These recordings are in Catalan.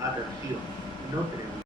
Atención, no creo.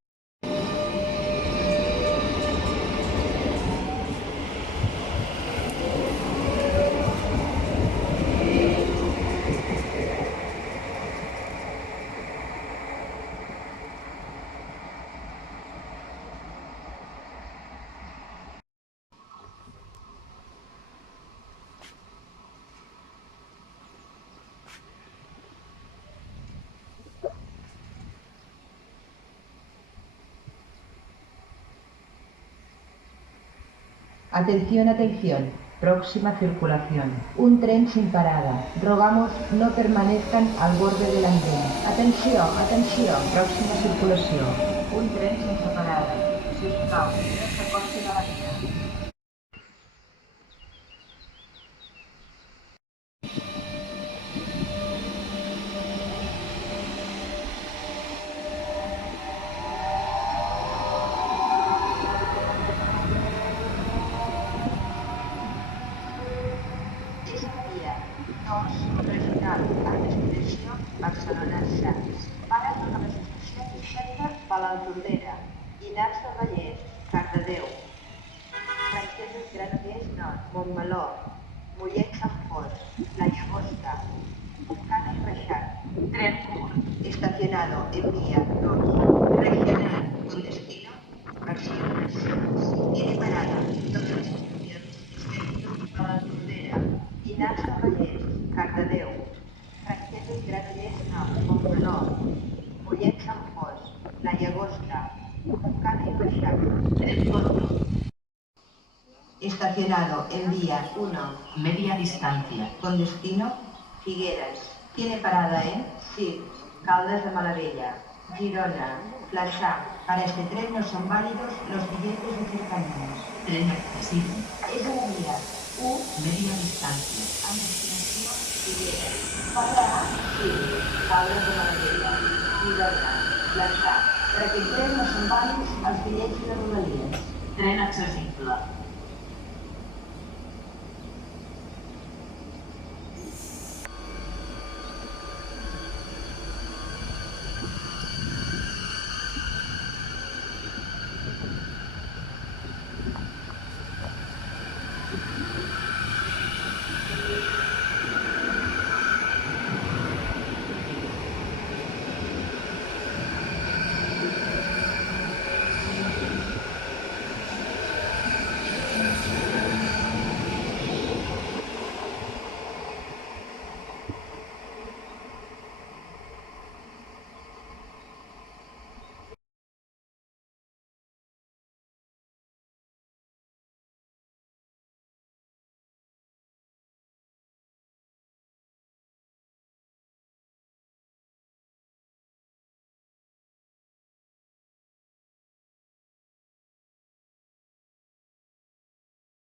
Atención, atención. Próxima circulación. Un tren sin parada. Rogamos no permanezcan al borde del andén. Atenció, atenció. Próxima circulació. Un tren sense parada. Sisplau, no s'acostin a la via. És la via 2 regional a destinació Barcelona-Sants. Para a les estacions de Xerta, Palautordera, Llinars del Vallès, Cardedeu, Franqueses Granollers Nord, Montmeló, Mollet Sant Fos, La Llagosta, Montcada y Reixac. Tren curt, estacionado en vía 2 regional con destino Barcelona-Sants. Tiene parada todas las estaciones excepto Palautordera, Llinars del Vallès, Cardedeu, Franqueses Granollers Nord, Montmeló, Mollet Sant Fos, La Llagosta, Montcada y Reixac. Tren corto, estacionado en vía 1 Media distancia. con destino Figueras. Tiene parada en Sils, Caldes de Malavella, Girona, Flaçà. Para este tren no son válidos los billetes de cercanías. Tren accesible. Es la vía 1 Media distancia. amb destinació Figueres. Pararà Sils, Caldes de Malavella, Girona, Flaçà. Per aquest tren no són vàlids els bitllets de Rodalies. Tren accesible.